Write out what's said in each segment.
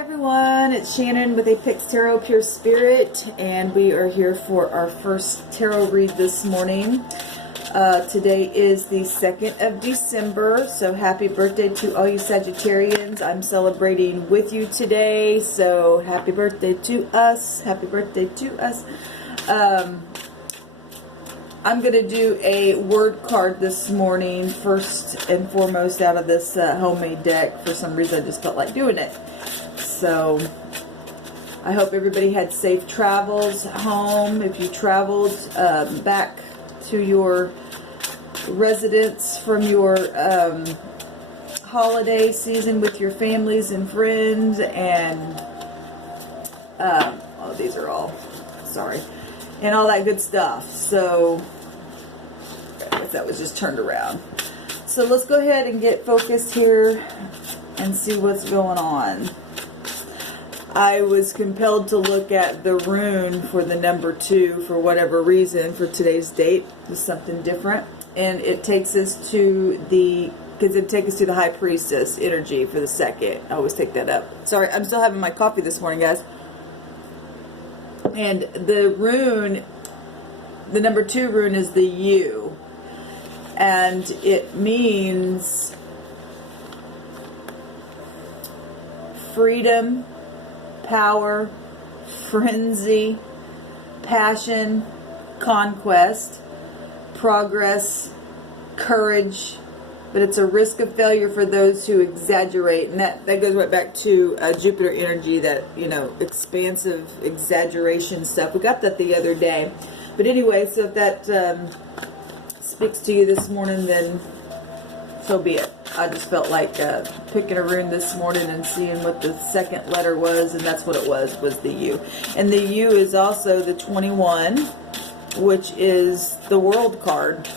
everyone, it's Shannon with apextarotpurespirit, and we are here for our first tarot read this morning. Today is the 2nd of December, so happy birthday to all you Sagittarians. I'm celebrating with you today, so happy birthday to us. Happy birthday to us. I'm going to do a word card this morning, first and foremost out of this homemade deck. For some reason I just felt like doing it. So I hope everybody had safe travels home. If you traveled back to your residence from your holiday season with your families and friends, and oh, these are all, sorry, and all that good stuff. So I guess that was just turned around. So let's go ahead and get focused here and see what's going on. I was compelled to look at the rune for the number 2 for whatever reason for today's date. It's something different, and it takes us to the, because it takes us to the High Priestess energy for the 2nd. I always take that up. Sorry, I'm still having my coffee this morning, guys. And the rune, the number 2 rune is the U, and it means freedom, power, frenzy, passion, conquest, progress, courage, but it's a risk of failure for those who exaggerate. And that goes right back to Jupiter energy, that, you know, expansive exaggeration stuff. We got that the other day. But anyway, so if that speaks to you this morning, then so be it. I just felt like picking a rune this morning and seeing what the second letter was, and that's what it was the U. And the U is also the 21, which is the World card.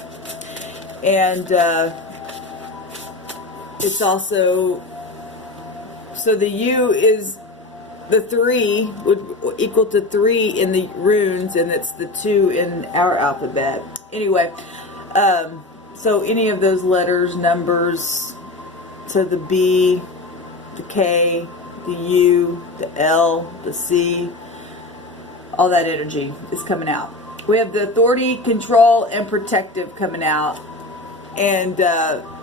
And it's also, so the U is the 3, would equal to 3 in the runes, and it's the 2 in our alphabet. Anyway, so any of those letters, numbers, so the B, the K, the U, the L, the C, all that energy is coming out. We have the authority, control, and protective coming out. And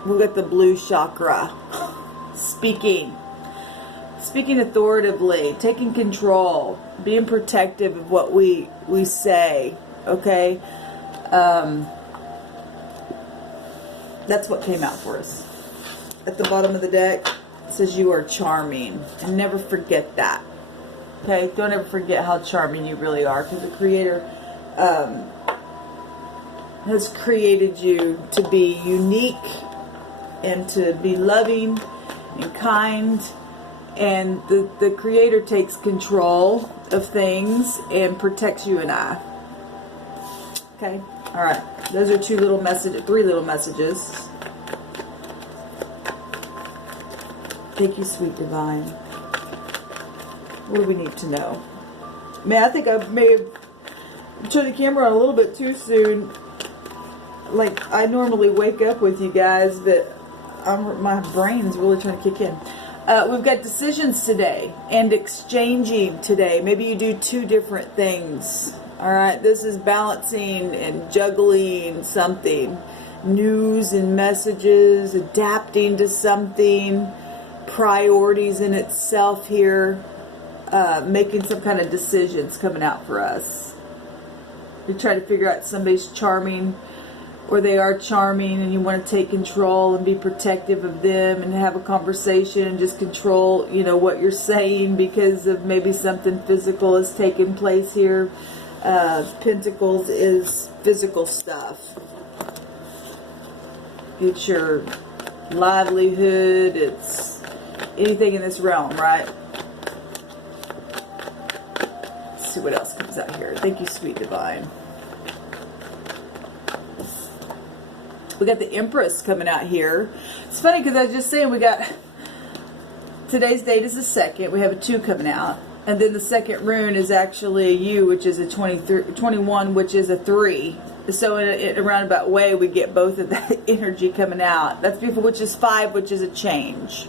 we've got the blue chakra. Speaking authoritatively, taking control, being protective of what we say, okay? That's what came out for us. At the bottom of the deck, it says you are charming. And never forget that. Okay? Don't ever forget how charming you really are, because the Creator has created you to be unique and to be loving and kind. And the Creator takes control of things and protects you and I. Okay? Alright. Those are 3 little messages. Thank you, sweet divine. What do we need to know? Man, I think I may have turned the camera on a little bit too soon. Like, I normally wake up with you guys, but my brain's really trying to kick in. We've got decisions today and exchanging today. Maybe you do 2 different things. Alright, this is balancing and juggling something. News and messages, adapting to something, priorities in itself here, making some kind of decisions coming out for us. You try to figure out somebody's charming, or they are charming, and you want to take control and be protective of them and have a conversation and just control, you know, what you're saying, because of maybe something physical has taken place here. Pentacles is physical stuff. It's your livelihood. It's anything in this realm, right? Let's see what else comes out here. Thank you, sweet divine. We got the Empress coming out here. It's funny because I was just saying we got, today's date is the 2nd. We have a 2 coming out. And then the second rune is actually a U, which is a 21, which is a 3. So in a roundabout way, we get both of that energy coming out. That's beautiful, which is 5, which is a change.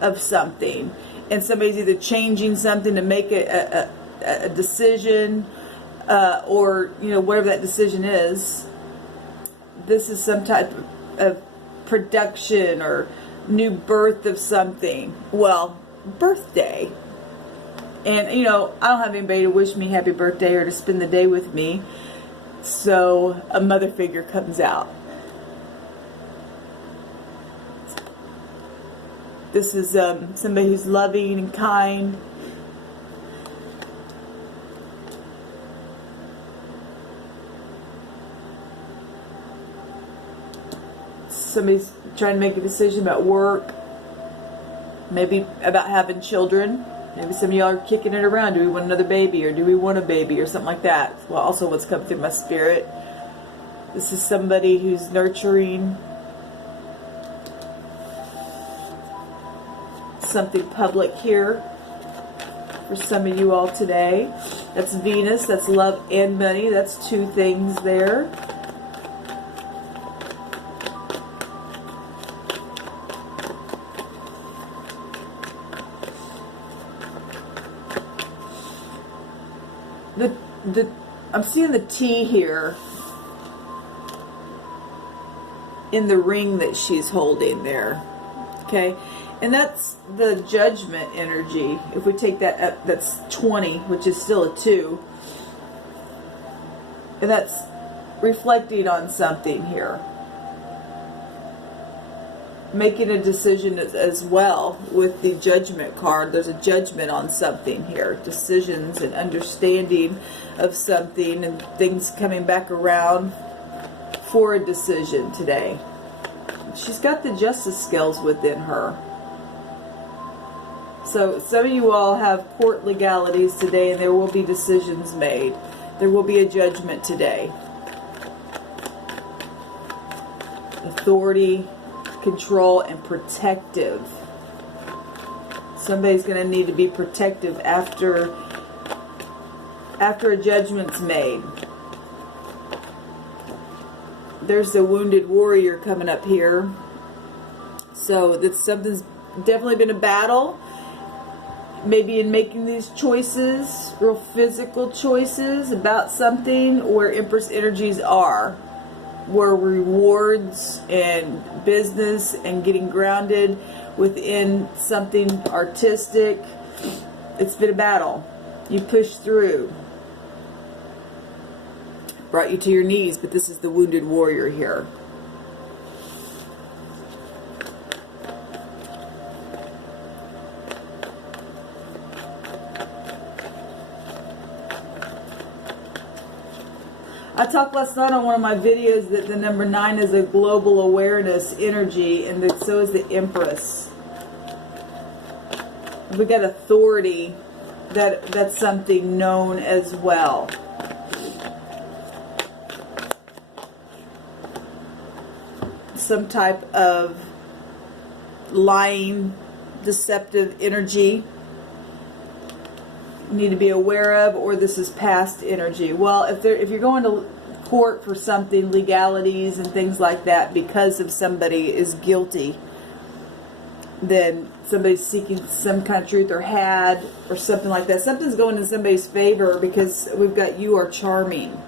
of something, and somebody's either changing something to make a decision, or whatever that decision is. This is some type of production or new birth of something. Well, birthday. And I don't have anybody to wish me happy birthday or to spend the day with me, so a mother figure comes out. This is somebody who's loving and kind. Somebody's trying to make a decision about work, maybe about having children. Maybe some of y'all are kicking it around. Do we want another baby, or do we want a baby, or something like that? Well, also what's come through my spirit. This is somebody who's nurturing something public here for some of you all today. That's Venus. That's love and money. That's two things there. I'm seeing the T here in the ring that she's holding there. Okay, and that's the judgment energy. If we take that up, that's 20, which is still a 2. And that's reflecting on something here. Making a decision as well with the judgment card. There's a judgment on something here. Decisions and understanding of something and things coming back around for a decision today. She's got the justice scales within her. So some of you all have court legalities today, and there will be decisions made. There will be a judgment today. Authority, control, and protective. Somebody's going to need to be protective after a judgment's made. There's the wounded warrior coming up here. So that something's definitely been a battle. Maybe in making these choices, real physical choices about something, where Empress energies are. Where rewards and business and getting grounded within something artistic. It's been a battle. You pushed through. Brought you to your knees, but this is the wounded warrior here. I talked last night on one of my videos that the number 9 is a global awareness energy, and that so is the Empress. We got authority. That's something known as well. Some type of lying, deceptive energy you need to be aware of, or this is past energy. Well, if you're going to court for something, legalities and things like that, because of somebody is guilty, then somebody's seeking some kind of truth, or had, or something like that. Something's going in somebody's favor, because we've got you are charming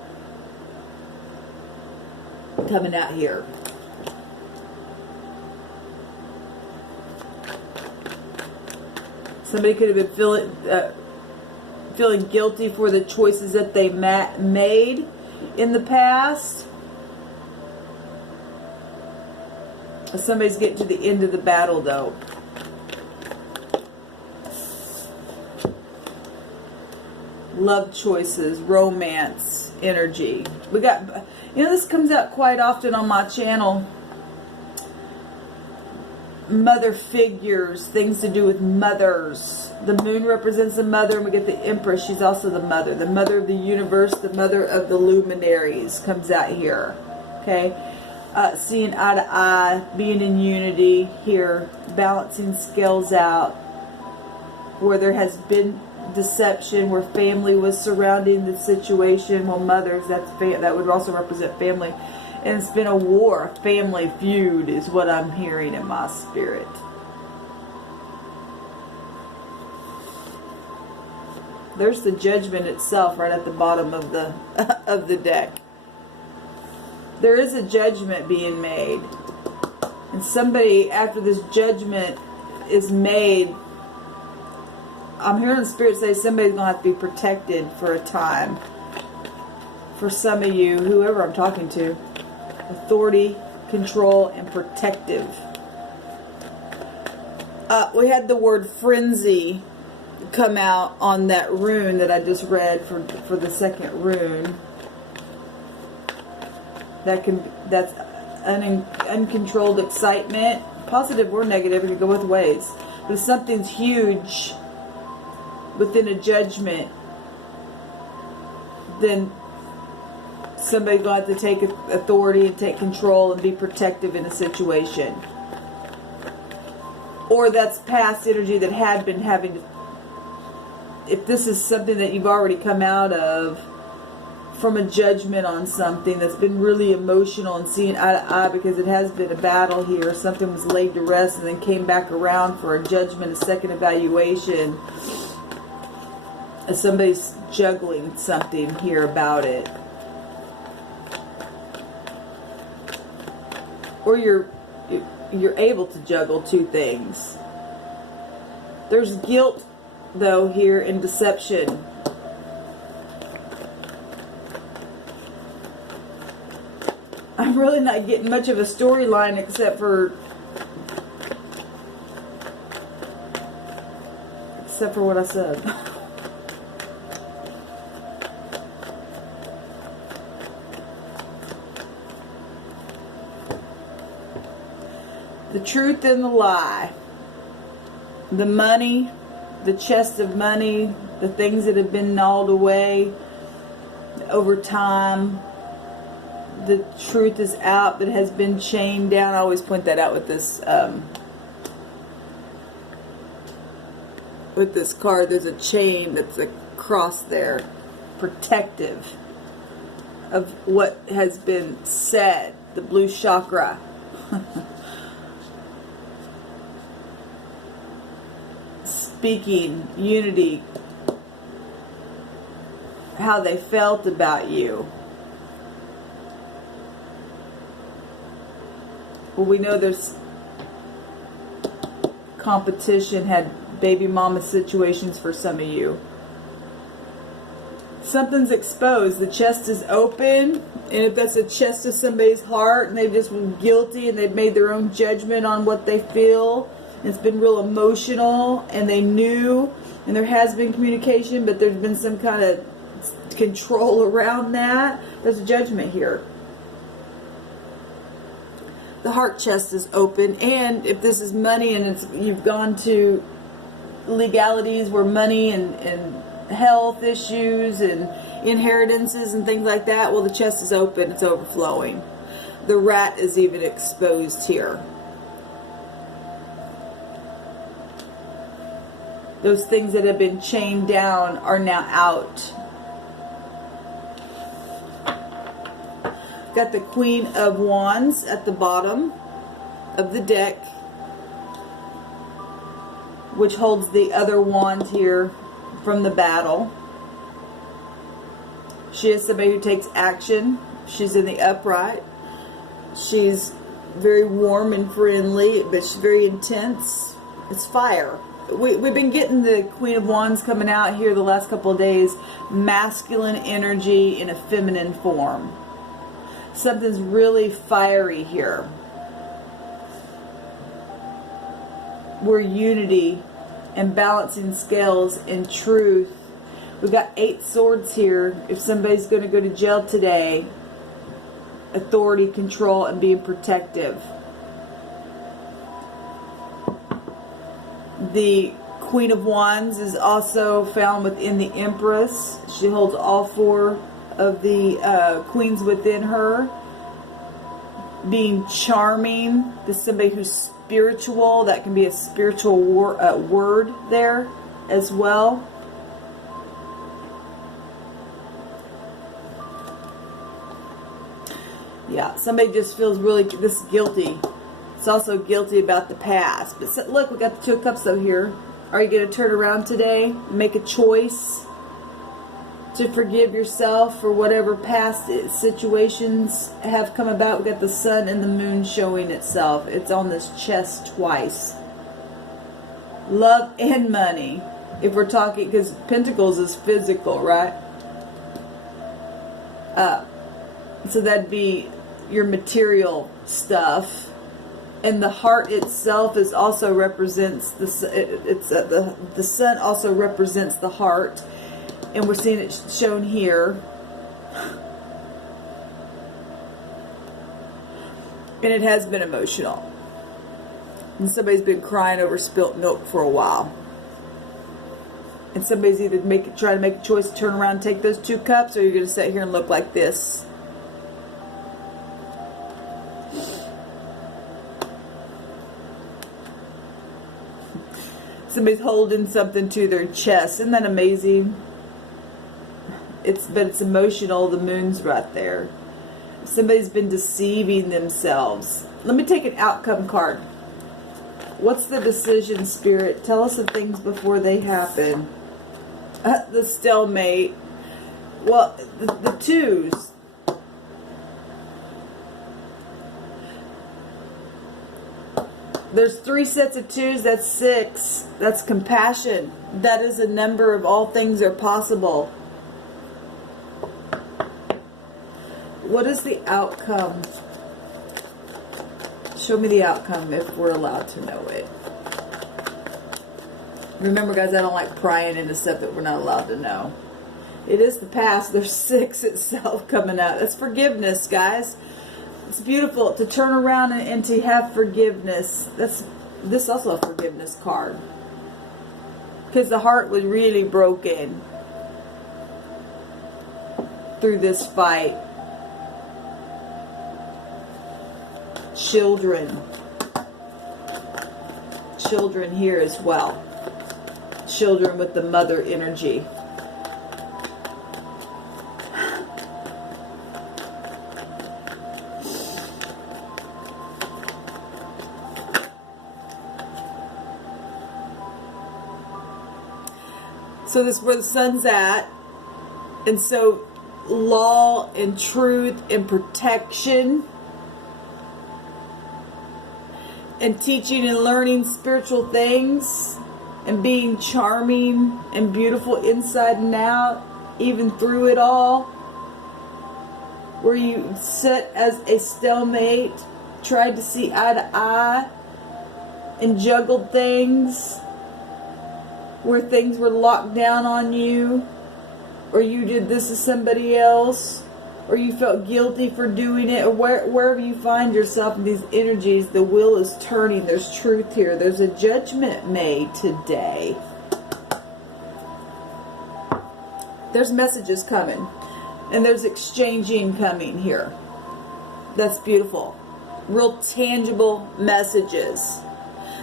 coming out here. Somebody could have been feeling guilty for the choices that they made in the past. Somebody's getting to the end of the battle, though. Love choices, romance, energy. We got, this comes out quite often on my channel. Mother figures, things to do with mothers. The moon represents the mother, and we get the Empress. She's also the mother of the universe, the mother of the luminaries comes out here. Okay, seeing eye to eye, being in unity here, balancing scales out. Where there has been deception, where family was surrounding the situation. Well, mothers, that would also represent family. And it's been a war, a family feud is what I'm hearing in my spirit. There's the Judgment itself right at the bottom of the of the deck. There is a judgment being made. And somebody, after this judgment is made, I'm hearing the Spirit say somebody's going to have to be protected for a time. For some of you, whoever I'm talking to, authority, control, and protective. We had the word frenzy come out on that rune that I just read for the second rune. That's uncontrolled excitement, positive or negative. It can go both ways. But if something's huge within a judgment, then somebody's going to have to take authority and take control and be protective in a situation. Or that's past energy that had been having to, if this is something that you've already come out of from a judgment on something that's been really emotional and seeing eye to eye, because it has been a battle here. Something was laid to rest and then came back around for a judgment, a second evaluation. And somebody's juggling something here about it. Or you're able to juggle two things. There's guilt, though, here in deception. I'm really not getting much of a storyline except for what I said. The truth and the lie. The money, the chest of money, the things that have been gnawed away over time. The truth is out that has been chained down. I always point that out with this card. There's a chain that's across there, protective of what has been said. The blue chakra. Speaking unity, how they felt about you. Well, we know there's competition, had baby mama situations for some of you. Something's exposed. The chest is open, and if that's a chest of somebody's heart and they've just been guilty and they've made their own judgment on what they feel, it's been real emotional, and they knew, and there has been communication, but there's been some kind of control around that. There's a judgment here. The heart chest is open, and if this is money and you've gone to legalities where money and health issues and inheritances and things like that, well, the chest is open, it's overflowing. The rat is even exposed here. Those things that have been chained down are now out. Got the Queen of Wands at the bottom of the deck, which holds the other wand here from the battle. She is somebody who takes action. She's in the upright. She's very warm and friendly, but she's very intense. It's fire. We've been getting the Queen of Wands coming out here the last couple of days. Masculine energy in a feminine form. Something's really fiery here. We're unity and balancing scales in truth. We've got 8 swords here. If somebody's going to go to jail today, authority, control, and being protective. The Queen of Wands is also found within the Empress. She holds all 4 of the queens within her. Being charming. This is somebody who's spiritual. That can be a spiritual word there as well. Yeah, somebody just feels really guilty. It's also guilty about the past. But look, we got the 2 of Cups over here. Are you going to turn around today? Make a choice? to forgive yourself for whatever past situations have come about. We got the sun and the moon showing itself. It's on this chest twice. Love and money. If we're talking, because Pentacles is physical, right? So that'd be your material stuff. And the heart itself is also represents the sun also represents the heart, and we're seeing it shown here. And it has been emotional. And somebody's been crying over spilt milk for a while. And somebody's either trying to make a choice to turn around and take those 2 cups, or you're going to sit here and look like this. Somebody's holding something to their chest. Isn't that amazing? But it's emotional. The moon's right there. Somebody's been deceiving themselves. Let me take an outcome card. What's the decision, Spirit? Tell us of things before they happen. The stalemate. Well, the 2s. There's 3 sets of 2s. That's 6. That's compassion. That is a number of all things are possible. What is the outcome? Show me the outcome if we're allowed to know it. Remember, guys, I don't like prying into stuff that we're not allowed to know. It is the past. There's 6 itself coming out. That's forgiveness, guys. It's beautiful to turn around and to have forgiveness. This also a forgiveness card. Because the heart was really broken through this fight. Children. Children here as well. Children with the mother energy. So this is where the sun's at. And so law and truth and protection and teaching and learning spiritual things and being charming and beautiful inside and out, even through it all, where you sit as a stalemate, tried to see eye to eye and juggled things, where things were locked down on you, or you did this to somebody else, or you felt guilty for doing it, or wherever you find yourself in these energies, the wheel is turning. There's truth here. There's a judgment made today. There's messages coming, and there's exchanging coming here. That's beautiful. Real tangible messages.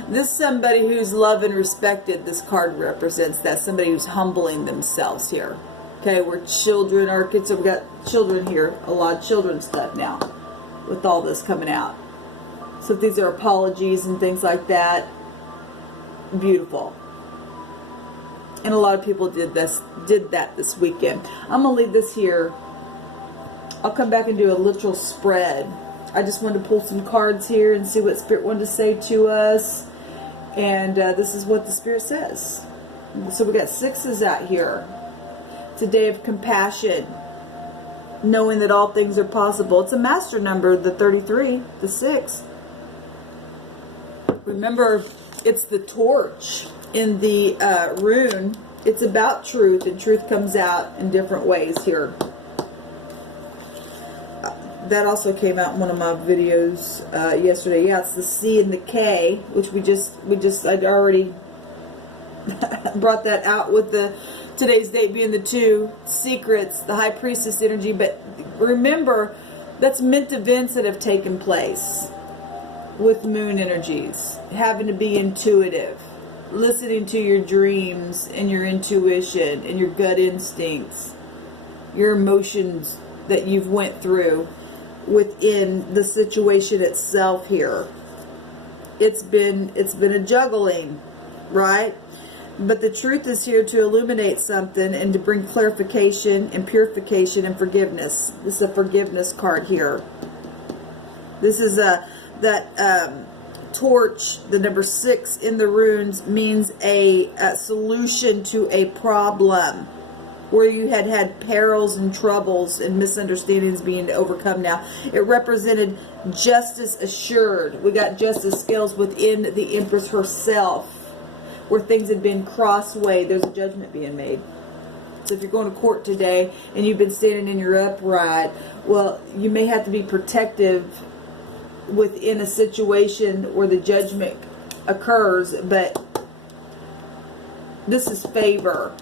This is somebody who's loved and respected. This card represents that. Somebody who's humbling themselves here. Okay, where children are kids. So we've got children here. A lot of children stuff now with all this coming out. So if these are apologies and things like that, beautiful. And a lot of people did that this weekend. I'm going to leave this here. I'll come back and do a literal spread. I just wanted to pull some cards here and see what Spirit wanted to say to us. And this is what the Spirit says. So we got 6s out here. It's a day of compassion. Knowing that all things are possible. It's a master number, the 33, the 6. Remember, it's the torch in the rune. It's about truth, and truth comes out in different ways here. That also came out in one of my videos yesterday. Yeah, it's the C and the K, which I'd already brought that out with today's date being the 2 secrets, the high priestess energy. But remember, that's meant events that have taken place with moon energies, having to be intuitive, listening to your dreams and your intuition and your gut instincts, your emotions that you've went through within the situation itself here. It's been a juggling, right? But the truth is here to illuminate something and to bring clarification and purification and forgiveness. This is a forgiveness card here. This is that torch, the number 6 in the runes, means a solution to a problem where you had perils and troubles and misunderstandings being overcome now. It represented justice assured. We got justice scales within the Empress herself, where things had been crossway. There's a judgment being made. So if you're going to court today and you've been standing in your upright, well, you may have to be protective within a situation where the judgment occurs, but this is favor.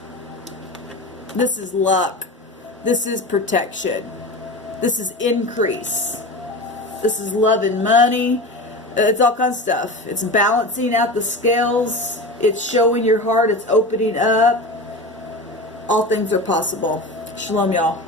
This is luck. This is protection. This is increase. This is love and money. It's all kinds of stuff. It's balancing out the scales. It's showing your heart. It's opening up. All things are possible. Shalom, y'all.